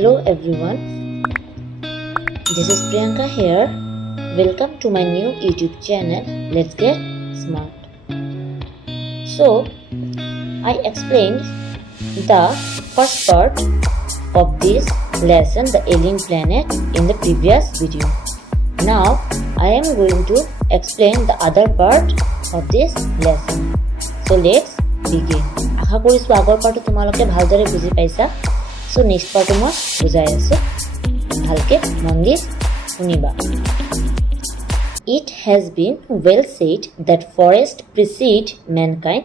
Hello everyone, this is Priyanka here. Welcome to my new YouTube channel. Let's get smart. So, I explained the first part of this lesson, the Ailing planet, in the previous video. Now, I am going to explain the other part of this lesson. So, let's begin. আশা কৰিছো আগৰ পাৰ্টটো তোমালোকে ভালদৰে বুজি পাইছা। So next part মই বুজাই আছো ভালকে মন দি শুনিবা It has been well said that forest precede mankind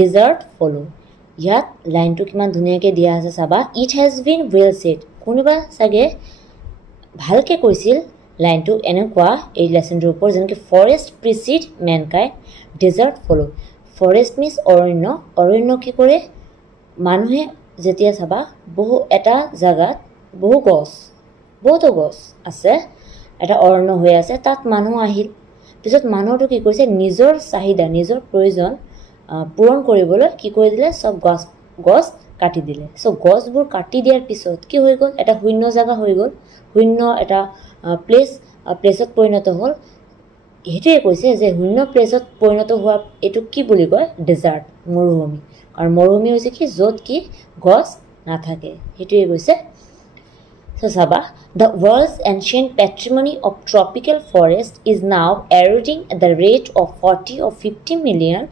desert follow ইয়াত লাইনটো কিমান ধুনীয়াকৈ দিয়া আছে চাবা It has been well said কোনোবা সাগে ভালকে কৈছিল লাইনটো এনেকুৱা এই লেসনটোৰ ওপৰত যেনেকৈ forest precede mankind desert follow forest means অৰণ্য কি কৰে মানুহে যেতিয়া চাবা বহু এটা জায়গাত বহুতো গছ আছে এটা অৰণ্য হৈ আছে তাত মানুহ আহিল পিছত মানুহটো কি কৰিছে নিজৰ চাহিদা নিজৰ প্ৰয়োজন পূৰণ কৰিবলৈ কি কৰি দিলে সব গছ কাটি দিলে সো গছবোৰ কাটি দিয়াৰ পিছত কি হৈ গ'ল এটা শূন্য জায়গা হৈ গ'ল শূন্য এটা প্লেসত পৰিণত হ'ল হেতুৱে কৈছে যে শূন্য প্লেসত পৰিণত হোৱা এটো কি বুলি কয় ডেজাৰ্ট মৰুভূমি আৰু মৰুভূমি হৈছে কি য'ত কি গছ নাথাকে হেতুৱে কৈছে So Saba, the world's ancient patrimony of tropical forest is now eroding at the rate of 40 or 50 million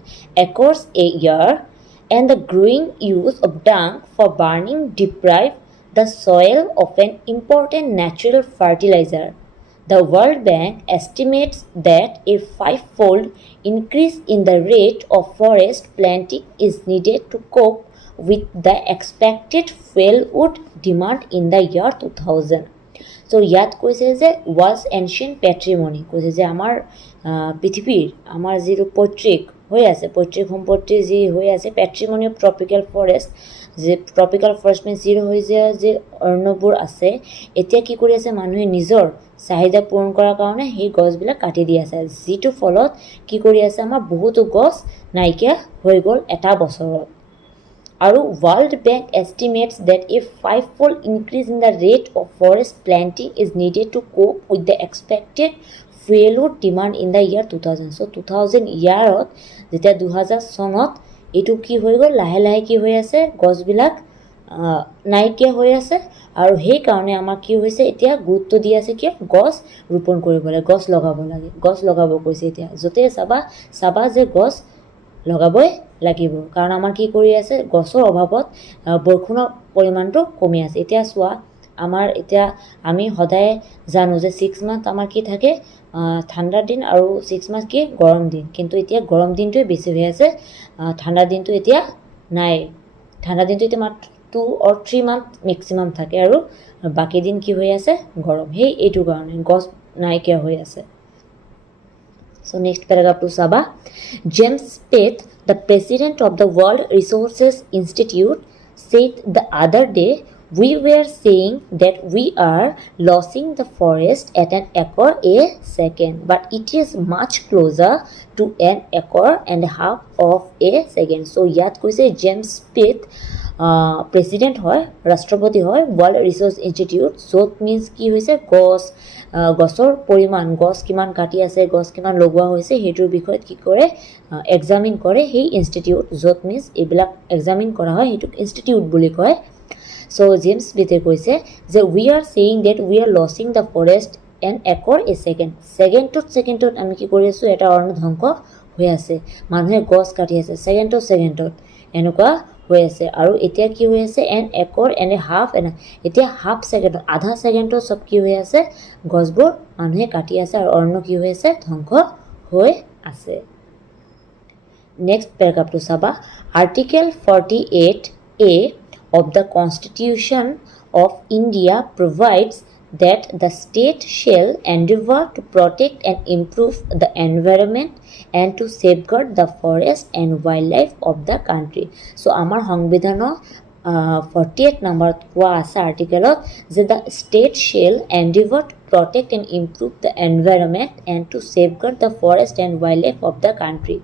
acres a year, and the growing use of dung for burning deprive the soil of an important natural fertilizer. The World Bank estimates that a five-fold increase in the rate of forest planting is needed to cope with the expected fuelwood demand in the year 2000. So ইয়াত কৈছে যে world's ancient patrimony কৈছে যে আমাৰ পৃথিৱীৰ আমাৰ যিটো পৈতৃক হৈ আছে পৈতৃক সম্পত্তি যি হৈ আছে patrimony of tropical forest যে tropical forest means জিৰ হৈ যে অৰণ্যবোৰ আছে এতিয়া কি কৰি আছে মানুহে নিজৰ চাহিদা পূৰণ কৰাৰ কাৰণে এই গছবিলাক কাটি দি আছে যিটো ফলত কি কৰি আছে আমাৰ বহুতো গছ নাইকিয়া হৈ গ'ল এটা বছৰত আৰু World Bank estimates that a five-fold increase in the rate of forest planting is needed to cope with the expected fuelwood demand in the year 2000. So 2000 ইয়াৰত যেতিয়া 2000 চনত এটো কি হৈ গ'ল লাহে লাহে কি হৈ আছে গছবিলাক নাইকিয়া হৈ আছে আৰু সেই কাৰণে আমাৰ কি হৈছে এতিয়া গুৰুত্ব দি আছে কি গছ ৰোপণ কৰিব লাগে গছ লগাব কৈছে এতিয়া যতে চাবা যে গছ লগাবই লাগিব কাৰণ আমাৰ কি কৰি আছে গছৰ অভাৱত বৰষুণৰ পৰিমাণটো কমি আছে এতিয়া চোৱা আমাৰ এতিয়া আমি সদায় জানো যে 6 মাহ আমাৰ কি থাকে ঠাণ্ডা দিন আৰু 6 মাহ কি গৰম দিন কিন্তু এতিয়া গৰম দিনটোই বেছি হৈ আছে ঠাণ্ডা দিনটো এতিয়া নাই ঠাণ্ডা দিনটো এতিয়া মাত্ৰ 2 or 3 মাহ ম্যাক্সিমাম থাকে আৰু বাকি দিন কি হৈ আছে গৰম হেই এইটো কাৰণে গছ নাইকিয়া হৈ আছে So next paragraph to Saba. James Speth, the president of the World Resources Institute, said the other day, we were saying that we are losing the forest at an acre a second, but it is much closer to an acre and a half of a second. So yat koise James Speth president hoy rashtrapati hoy World Resource Institute so means ki hoise গছৰ পৰিমাণ গছ কিমান কাটি আছে গছ কিমান লগোৱা হৈছে হেতুৰ বিষয়ত কি কৰে এক্সামিন কৰে সেই ইনষ্টিটিউট য'ত মিন্স এইবিলাক এক্সামিন কৰা হয় হেতুক ইনষ্টিটিউট বুলি কয় সো জেমছ স্মিথে কৈছে যে we are saying that we are losing the forest an acre a second সেকেণ্ডত আমি কি কৰি আছো এটা অৰণ্য ধ্বংস হৈ আছে মানুহে গছ কাটি আছে সেকেণ্ডত এনেকুৱা হৈ আছে আৰু এতিয়া কি হৈ আছে an acre and a half এতিয়া হাফ সেকেণ্ড আধা সেকেণ্ডত সব কি হৈ আছে গছবোৰ মানুহে কাটি আছে আৰু অৰণ্য কি হৈ আছে ধ্বংস হৈ আছে নেক্সট প্যাৰাগ্ৰাফ টু চাবা article 48A of the Constitution of India provides that the state shall endeavor to protect and improve the environment and to safeguard the forest and wildlife of the country. So amar সংবিধানৰ 48 number কোৱা আছে আৰ্টিকেলত যে the state shall endeavor to protect and improve the environment and to safeguard the forest and wildlife of the country.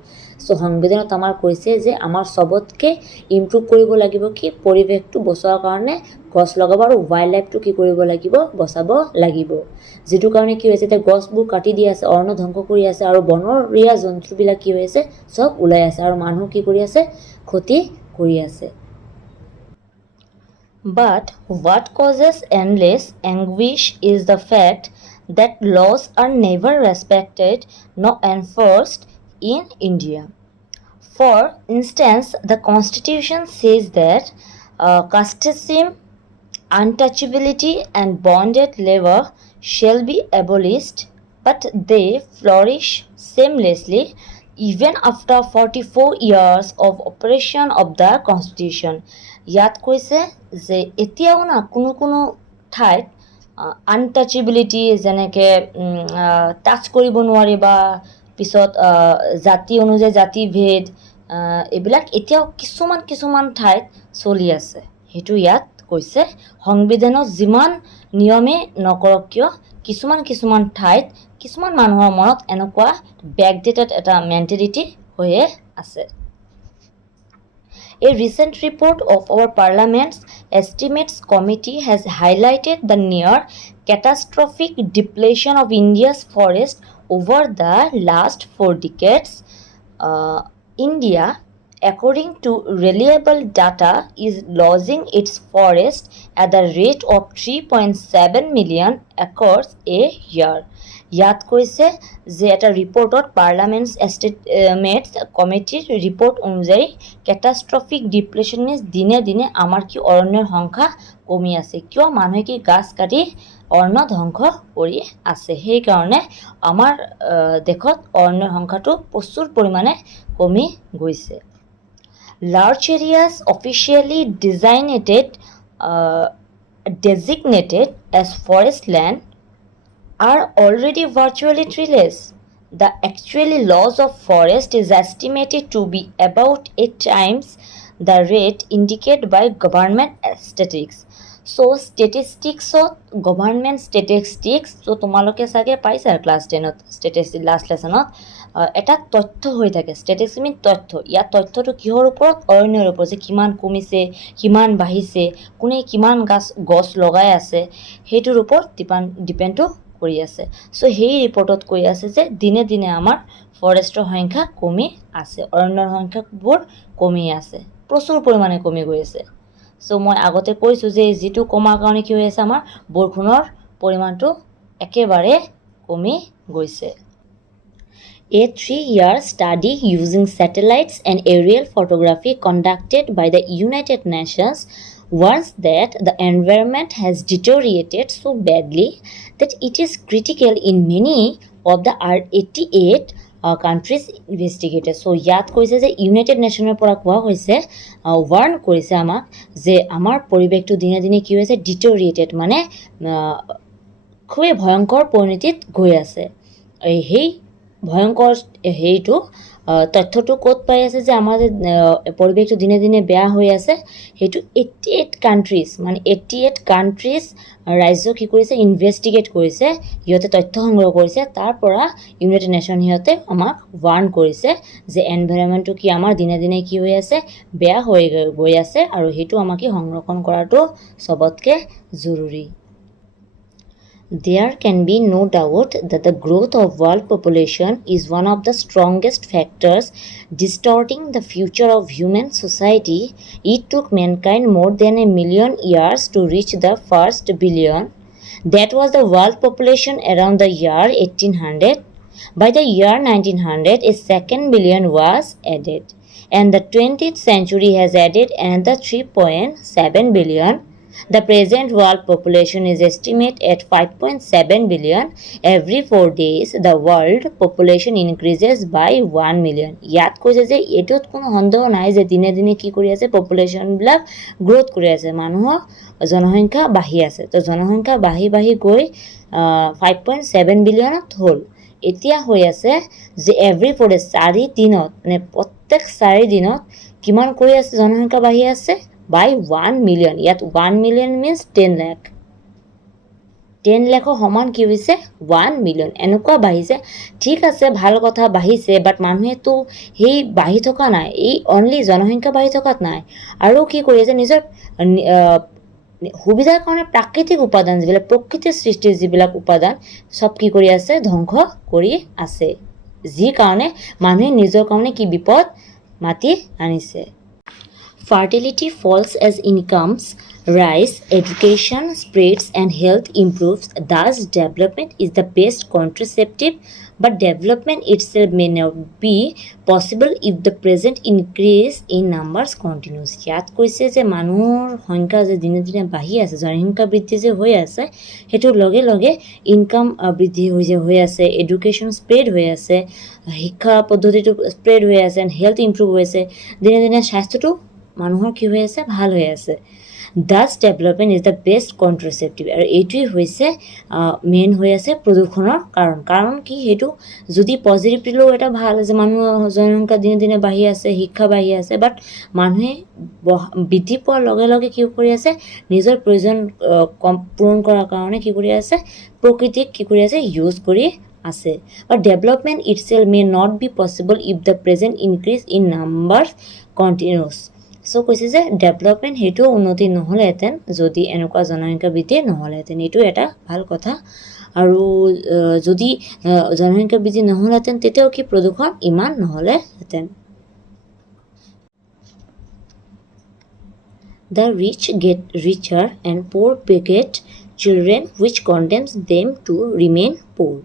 So সংবিধানত আমাৰ কৈছে যে আমাৰ সবতকে ইমপ্ৰুভ কৰিব লাগিব কি পৰিৱেশটো বচাবৰ কাৰণে গছ লগাব আৰু ৱাইল্ড লাইফটো কি কৰিব লাগিব বচাব লাগিব যেটো কাৰণে কি হৈছে তে গছবোৰ কাটি দি আছে অৰণ্য ধ্বংস কৰি আছে আৰু বনৰীয়া জন্তুবিলাক কি হৈছে সব ওলাই আছে আৰু মানুহ কি কৰি আছে ক্ষতি কৰি আছে But what causes endless anguish is the fact that laws are never respected nor enforced in India. For instance, the constitution says that casteism, untouchability and bonded labor shall be abolished, but they flourish seamlessly even after 44 years of operation of the constitution. ইয়াত কৈছে যে এতিয়াও না কোনো কোনো ঠাইত untouchability যেনেকৈ touch কৰিব নোৱাৰি বা পিছত জাতি অনুযায়ী জাতি ভেদ এইবিলাক এতিয়াও কিছুমান ঠাইত চলি আছে সেইটো ইয়াত কৈছে সংবিধানত যিমান নিয়মে নকৰক কিয় কিছুমান ঠাইত কিছুমান মানুহৰ মনত এনেকুৱা ব্যাকডেটেড এটা মেণ্টেলিটি হৈয়ে আছে A recent report of our Parliament's Estimates Committee has highlighted the near catastrophic depletion of India's forest over the last 4 decades. India, according to reliable data, is losing its forest at the rate of 3.7 million acres a year. ইয়াত কৈছে যে এটা ৰিপৰ্টত পাৰ্লামেণ্টছ এষ্টিমেটছ কমিটিৰ report অনুযায়ী কেটাষ্ট্ৰফিক depression means দিনে দিনে আমাৰ কি অৰণ্যৰ সংখ্যা কমি আছে কিয় মানুহে কি গাছ কাটি অৰণ্য ধ্বংস কৰি আছে সেইকাৰণে আমাৰ দেশত অৰণ্যৰ সংখ্যাটো প্ৰচুৰ পৰিমাণে কমি গৈছে large areas officially designated as forest land are already virtually treeless. The actual loss of forest is estimated to be about 8 times the rate indicated by government statistics. So statistics of government statistics so তোমালোকে সাগে পাইছা class 10 ত statistics last লেসনত এটা তথ্য হৈ থাকে statistics মিন তথ্য ইয়া তথ্যটো কিহৰ ওপৰত অৰণ্যৰ ওপৰত যে কিমান কমিছে কিমান বাঢ়িছে কোনে কিমান গছ লগাই আছে হেইটোৰ ওপৰত ডিপেন্ড কৰি আছে সো হেই ৰিপৰ্টত কৈ আছে যে দিনে দিনে আমাৰ ফৰেষ্টৰ সংখ্যা কমি আছে অৰণ্যৰ সংখ্যাবোৰ কমি আছে প্ৰচুৰ পৰিমাণে কমি গৈ আছে সো মই আগতে কৈছো যে যেটো কমাৰ কাৰণে কি হৈ আছে আমাৰ বৰষুণৰ পৰিমাণটো একেবাৰে কমি গৈছে A 3-year study using satellites and aerial photography conducted by the United Nations warns that the environment has deteriorated so badly that it is critical in many of the 88 countries investigated. So ইয়াত কৈছে যে United নেশ্যনৰ পৰা কোৱা হৈছে ওয়াৰ্ন কৰিছে আমাক যে আমাৰ পৰিৱেশটো দিনে দিনে কি হৈছে ডিটেৰিয়েটেড মানে খুব ভয়ংকৰ পৰিণতিত গৈ আছে এই ভয়ংকৰ হেইটো তথ্যটো ক'ত পাই আছে যে আমাৰ যে পৰিৱেশটো দিনে দিনে বেয়া হৈ আছে হেইটো 88 কান্ট্ৰিজ মানে 88 কান্ট্ৰিজ ৰাজ্য কি কৰিছে ইনভেষ্টিগেট কৰিছে ইহতে তথ্য সংগ্ৰহ কৰিছে তাৰ পৰা ইউনাইটেড নেশ্যন হিয়তে আমাক ওয়াৰ্ন কৰিছে যে এনভায়ৰনমেন্টটো কি আমাৰ দিনে দিনে কি হৈ আছে বেয়া হৈ গৈ আছে আৰু হেইটো আমাক সংৰক্ষণ কৰাটো সবতকে জৰুৰী There can be no doubt that the growth of world population is one of the strongest factors distorting the future of human society. It took mankind more than 1 million years to reach the first billion. That was the world population around the year 1800. By the year 1900, a second billion was added, and the 20th century has added another 3.7 billion. The present world population is estimated at 5.7 billion. Every 4 days, the world population increases by 1 million. ইয়াত কৈছে যে এটোত কোনো সন্দেহ নাই যে দিনে দিনে কি কৰি আছে পপুলেশন বিলাক গ্ৰোথ কৰি আছে মানুহৰ জনসংখ্যা বাঢ়ি আছে তো জনসংখ্যা বাঢ়ি গৈ 5.7 বিলিয়নত হ'ল এতিয়া হৈ আছে যে এভৰি 4 ডেজ 4 দিনত মানে প্ৰত্যেক 4 দিনত কিমান কৰি আছে জনসংখ্যা বাঢ়ি আছে by 1 million. Yet 1 million means 10 lakh. 10 লাখৰ সমান কি হৈছে 1 মিলিয়ন এনেকুৱা বাঢ়িছে ঠিক আছে ভাল কথা বাঢ়িছে বাট মানুহেতো সেই বাঢ়ি থকা নাই এই অনলি জনসংখ্যা বাঢ়ি থকাত নাই আৰু কি কৰি আছে নিজৰ সুবিধাৰ কাৰণে প্ৰাকৃতিক উপাদান যিবিলাক প্ৰকৃতিৰ সৃষ্টিৰ যিবিলাক উপাদান সব কি কৰি আছে ধ্বংস কৰি আছে যি কাৰণে মানুহে নিজৰ কাৰণে কি বিপদ মাতি আনিছে Fertility falls as incomes rise, education spreads, and health improves. Thus, development is the best contraceptive, but development itself may not be possible if the present increase in numbers continues. ইয়াত কৈছে যে মানুহৰ সংখ্যা যে দিনে দিনে বাঢ়ি আছে জনসংখ্যা বৃদ্ধি যে হৈ আছে সেইটোৰ লগে লগে ইনকাম বৃদ্ধি হৈ আছে এডুকেশ্যন স্প্ৰেড হৈ আছে শিক্ষা পদ্ধতিটো স্প্ৰেড হৈ আছে এণ্ড হেল্থ ইম্প্ৰুভ হৈ আছে দিনে দিনে স্বাস্থ্যটো মানুহৰ কি হৈ আছে ভাল হৈ আছে Thus development is the best contraceptive আৰু এইটোৱেই হৈছে মেইন হৈ আছে প্ৰদূষণৰ কাৰণ কি সেইটো যদি পজিটিভলিও এটা ভাল যে মানুহৰ জনসংখ্যা দিনে দিনে বাঢ়ি আছে শিক্ষা বাঢ়ি আছে বাট মানুহে বৃদ্ধি পোৱাৰ লগে লগে কি কৰি আছে নিজৰ প্ৰয়োজন পূৰণ কৰাৰ কাৰণে কি কৰি আছে প্ৰকৃতিক কি কৰি আছে ইউজ কৰি আছে but development itself may not be possible if the present increase in numbers continues so কৈছে যে ডেভেলপমেণ্ট সেইটো উন্নতি নহ'লেহেঁতেন যদি এনেকুৱা জনসংখ্যা বৃদ্ধি নহ'লেহেঁতেন এইটো এটা ভাল কথা আৰু যদি জনসংখ্যা বৃদ্ধি নহ'লেহেঁতেন তেতিয়াও কি প্ৰদূষণ ইমান নহ'লেহেঁতেন The rich get richer and poor beget children which condemns them to remain poor.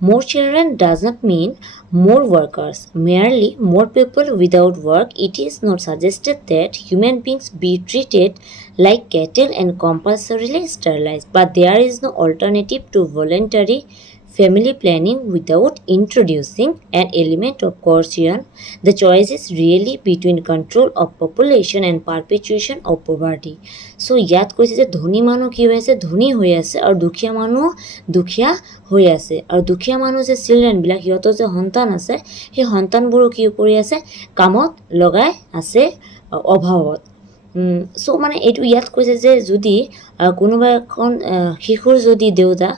More children does not mean more workers, merely more people without work. It is not suggested that human beings be treated like cattle and compulsorily sterilized, but there is no alternative to voluntary family planning without introducing an element of coercion. The choice is really between control of population and perpetuation of poverty. So ইয়াত কৈছে যে ধনী মানুহ কি হৈ আছে ধনী হৈ আছে আৰু দুখীয়া মানুহ দুখীয়া হৈ আছে আৰু দুখীয়া মানুহ যে চিলড্ৰেনবিলাক সিহঁতৰ যে সন্তান আছে সেই সন্তানবোৰো কি কৰি আছে কামত লগাই আছে অভাৱত সো মানে এইটো ইয়াত কৈছে যে যদি কোনোবা এখন শিশুৰ যদি দেউতা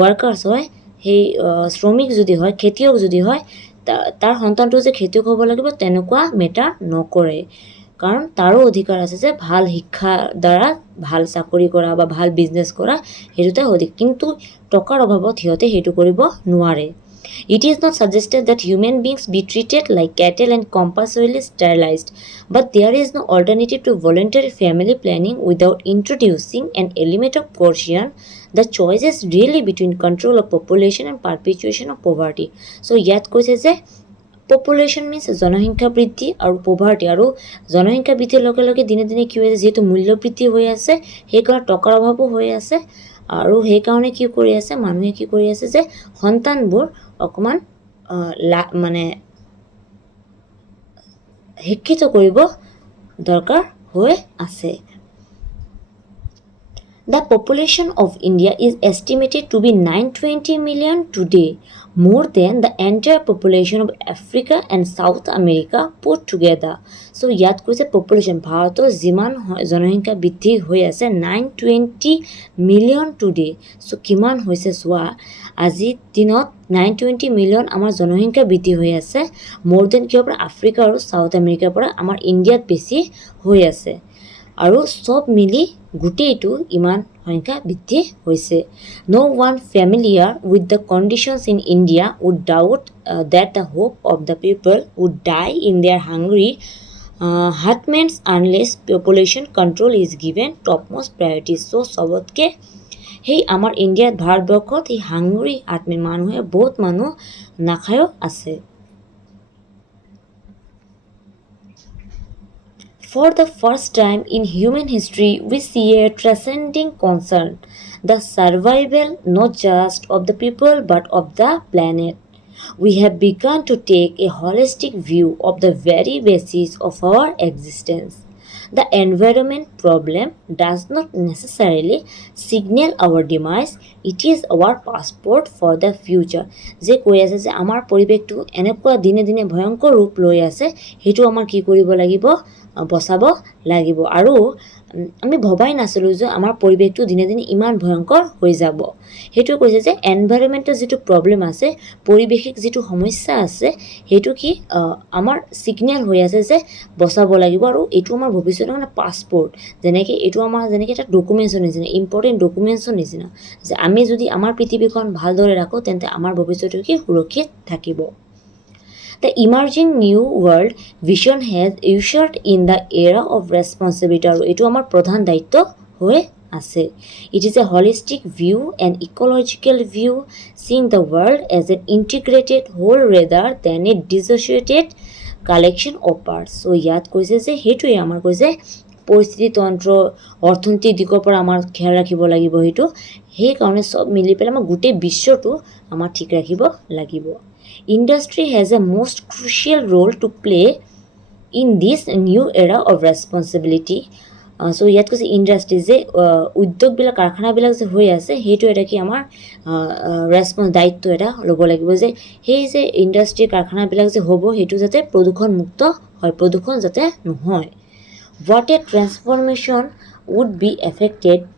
ৱৰ্কাৰ্ছ হয় সেই শ্ৰমিক যদি হয় খেতিয়ক যদি হয় তাৰ সন্তানটো যে খেতিয়ক হ'ব লাগিব তেনেকুৱা মেটাৰ নকৰে কাৰণ তাৰো অধিকাৰ আছে যে ভাল শিক্ষাৰ দ্বাৰা ভাল চাকৰি কৰা বা ভাল বিজনেছ কৰা সেইটোতে অধিক কিন্তু টকাৰ অভাৱত সিহঁতে সেইটো কৰিব নোৱাৰে It is not suggested that human beings be treated like cattle and compulsorily sterilized, but there is no alternative to voluntary family planning without introducing an element of coercion. The choice is really between control of population and perpetuation of poverty. So, yat koise je population means জনসংখ্যা বৃদ্ধি আৰু poverty আৰু জনসংখ্যা বৃদ্ধিৰ লগে লগে দিনে দিনে কি হৈ আছে যেহেতু মূল্য বৃদ্ধি হৈ আছে সেইকাৰণে টকাৰ অভাৱো হৈ আছে আৰু সেইকাৰণে কি কৰি আছে মানুহে কি কৰি আছে যে সন্তানবোৰ অকমান মানে শিক্ষিত কৰিব দৰকাৰ হৈ আছে The population of India is estimated to be 920 million today, more than the entire population of Africa and South America put together. So, ইয়াত কৈছে population ভাৰতৰ যিমান জনসংখ্যা বৃদ্ধি হৈ আছে 920 million today. So, কিমান হৈছে চোৱা আজি দিনত 920 million আমাৰ জনসংখ্যা বৃদ্ধি হৈ আছে more than কিয় পৰা আফ্ৰিকা আৰু সাউথ আমেৰিকাৰ পৰা আমাৰ ইণ্ডিয়াত বেছি হৈ আছে আৰু সব মিলি গোটেইটো ইমান সংখ্যা বৃদ্ধি হৈছে No one familiar with the conditions in India would doubt that the hope of the people would die in their hungry heartments unless population control is given topmost priority. So সবতকে সেই আমাৰ ইণ্ডিয়াত ভাৰতবৰ্ষত এই হাংগুৰি হাৰ্টমেন মানুহে বহুত মানুহ নাখায়ো আছে For the first time in human history, we see a transcending concern, the survival not just of the people but of the planet. We have begun to take a holistic view of the very basis of our existence. The environment problem does not necessarily signal our demise, it is our passport for the future. যে কৈ আছে যে আমাৰ পৰিৱেশটো এনেকুৱা দিনে দিনে ভয়ংকৰ ৰূপ লৈ আছে সেইটো আমাৰ কি কৰিব লাগিব বচাব লাগিব আৰু আমি ভবাই নাছিলোঁ যে আমাৰ পৰিৱেশটো দিনে দিনে ইমান ভয়ংকৰ হৈ যাব সেইটো কৈছে যে এনভাইৰনমেণ্টেল যিটো প্ৰব্লেম আছে পৰিৱেশিক যিটো সমস্যা আছে সেইটো কি আমাৰ সিগনেল হৈ আছে যে বচাব লাগিব আৰু এইটো আমাৰ ভৱিষ্যতৰ মানে পাছপোৰ্ট যেনেকৈ এইটো আমাৰ যেনেকৈ এটা ডকুমেণ্টছৰ নিচিনা ইম্পৰ্টেণ্ট ডকুমেণ্টছৰ নিচিনা যে আমি যদি আমাৰ পৃথিৱীখন ভালদৰে ৰাখোঁ তেন্তে আমাৰ ভৱিষ্যতটো কি সুৰক্ষিত থাকিব The emerging new world vision has ushered in the era of responsibility আৰু এইটো আমাৰ প্ৰধান দায়িত্ব হৈ আছে It is a holistic view an ecological view seeing the world as an integrated whole rather than a dissociated collection of parts so ইয়াত কৈছে যে সেইটোৱে আমাৰ কৈছে পৰিস্থিতি তন্ত্ৰ অৰ্থনৈতিক দিশৰ পৰা আমাৰ খেয়াল ৰাখিব লাগিব সেইটো সেইকাৰণে সব মিলি পেলাই আমাৰ গোটেই বিশ্বটো আমাৰ ঠিক ৰাখিব লাগিব Industry has a most crucial role to play in this new era of responsibility. So ইয়াত কৈছে ইণ্ডাষ্ট্ৰি যে উদ্যোগবিলাক কাৰখানাবিলাক যে হৈ আছে সেইটো এটা কি আমাৰ দায়িত্ব এটা ল'ব লাগিব যে সেই যে ইণ্ডাষ্ট্ৰি কাৰখানাবিলাক যে হ'ব সেইটো যাতে প্ৰদূষণমুক্ত হয় প্ৰদূষণ যাতে নহয় What a transformation would be affected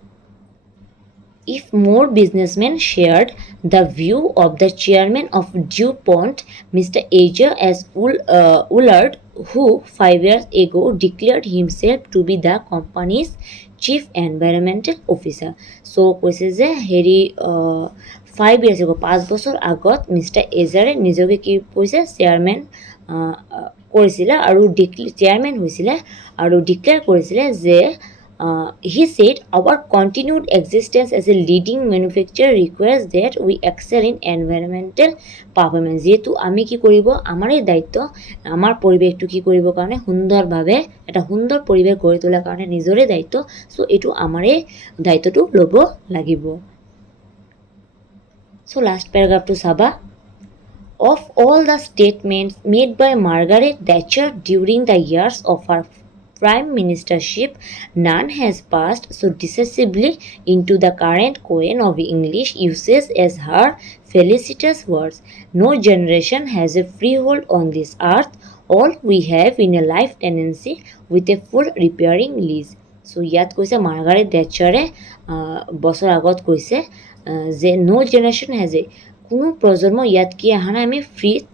if more businessmen shared the view of the chairman of DuPont, Mr. Ager S. Woolard, who 5 years ago declared himself to be the company's chief environmental officer. So, কৈছে যে হেৰি 5 years ago 5 বছৰ আগত mister এজাৰে নিজকে কি কৈছে chairman কৰিছিলে আৰু চেয়াৰমেন হৈছিলে আৰু ডিক্লেয়াৰ কৰিছিলে যে he said our continued existence as a leading manufacturer requires that we excel in environmental performance যেহেতু আমি কি কৰিব আমাৰে দায়িত্ব আমাৰ পৰিৱেশটো কি কৰিব কাৰণে সুন্দৰভাৱে এটা সুন্দৰ পৰিৱেশ গঢ়ি তোলাৰ কাৰণে নিজৰে দায়িত্ব সো এটো আমাৰে দায়িত্বটো ল'ব লাগিব সো লাষ্ট প্যাৰাগ্ৰাফটো চাবা Of all the statements made by Margaret Thatcher during the years of her prime ministership, none has passed so decisively into the current coin of English usage as her felicitous words. No generation has a freehold on this earth. All we have in a life tenancy with a full repairing lease. So ইয়াত কৈছে Margaret ডেটচাৰে বছৰ আগত কৈছে যে no generation has a কোনো প্ৰজন্ম ইয়াত কি অহা নাই আমি ফ্ৰীত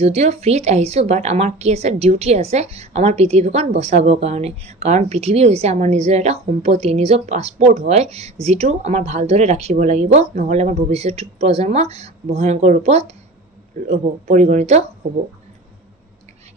যদিও ফ্ৰীত আহিছোঁ বাট আমাৰ কি আছে ডিউটি আছে আমাৰ পৃথিৱীখন বচাবৰ কাৰণে কাৰণ পৃথিৱী হৈছে আমাৰ নিজৰ এটা সম্পত্তি নিজৰ পাছপোৰ্ট হয় যিটো আমাৰ ভালদৰে ৰাখিব লাগিব নহ'লে আমাৰ ভৱিষ্যত প্ৰজন্ম ভয়ংকৰ ৰূপত পৰিগণিত হ'ব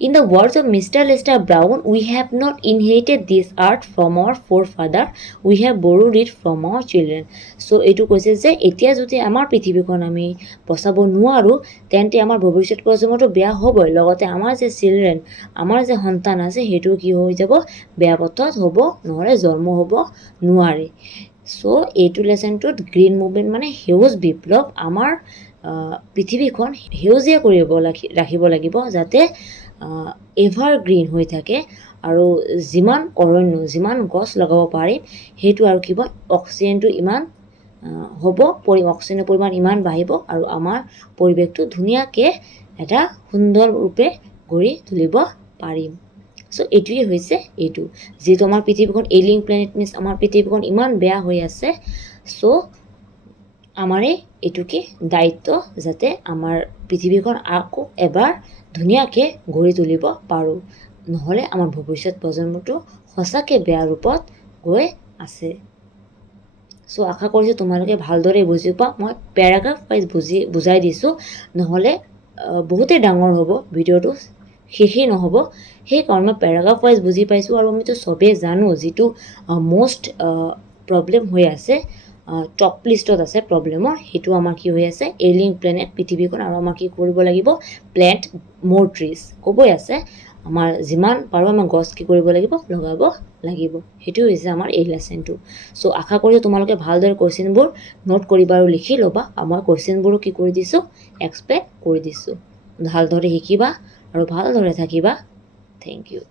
In the words of Mr. Lester Brown, we have not inherited this earth from our forefather, we have borrowed it from our children. So, এইটো কৈছে যে এতিয়া যদি আমাৰ পৃথিৱীখন আমি বচাব নোৱাৰো তেন্তে আমাৰ ভৱিষ্যত প্ৰজন্মটো বেয়া হ'বই লগতে আমাৰ যে চিলড্ৰেন আমাৰ যে সন্তান আছে সেইটো কি হৈ যাব বেয়া পথত হ'ব নহলে জন্ম হ'ব নোৱাৰে সো এইটো লেসনটোত গ্ৰীণ মুভমেন্ট মানে সেউজ বিপ্লৱ আমাৰ পৃথিৱীখন সেউজীয়া কৰিব ৰাখিব লাগিব যাতে এভাৰগ্ৰীণ হৈ থাকে আৰু যিমান অৰণ্য যিমান গছ লগাব পাৰি সেইটো আৰু কিবা অক্সিজেনটো ইমান হ'ব অক্সিজেনৰ পৰিমাণ ইমান বাঢ়িব আৰু আমাৰ পৰিৱেশটো ধুনীয়াকৈ এটা সুন্দৰ ৰূপে গঢ়ি তুলিব পাৰিম সো এইটোৱে হৈছে এইটো যেহেতু আমাৰ পৃথিৱীখন এলিং প্লেনেট মিন্স আমাৰ পৃথিৱীখন ইমান বেয়া হৈ আছে সো আমাৰে এইটো কি দায়িত্ব যাতে আমাৰ পৃথিৱীখন আকৌ এবাৰ ধুনীয়াকৈ গঢ়ি তুলিব পাৰোঁ নহ'লে আমাৰ ভৱিষ্যত প্ৰজন্মটো সঁচাকৈ বেয়া ৰূপত গৈ আছে সো আশা কৰিছোঁ তোমালোকে ভালদৰে বুজি পোৱা মই পেৰাগ্ৰাফ ৱাইজ বুজাই দিছোঁ নহ'লে বহুতেই ডাঙৰ হ'ব ভিডিঅ'টো শেষেই নহ'ব সেইকাৰণে মই পেৰাগ্ৰাফ ৱাইজ বুজি পাইছোঁ আৰু আমিতো চবেই জানো যিটো মষ্ট প্ৰব্লেম হৈ আছে টপ লিষ্টত আছে প্ৰব্লেমৰ সেইটো আমাৰ কি হৈ আছে এলিং প্লেনেট পৃথিৱীখন আৰু আমাৰ কি কৰিব লাগিব প্লেণ্ট মোৰ ট্ৰিজ ক'বই আছে আমাৰ যিমান পাৰোঁ আমাৰ গছ কি কৰিব লাগিব লগাব লাগিব সেইটো হৈছে আমাৰ এই লেসনটো সো আশা কৰোঁ তোমালোকে ভালদৰে কোৱেশ্চনবোৰ নোট কৰিবা আৰু লিখি ল'বা আৰু মই কোৱেশ্চনবোৰো কি কৰি দিছোঁ এক্সপ্লেইন কৰি দিছোঁ ভালদৰে শিকিবা আৰু ভালদৰে থাকিবা থেংক ইউ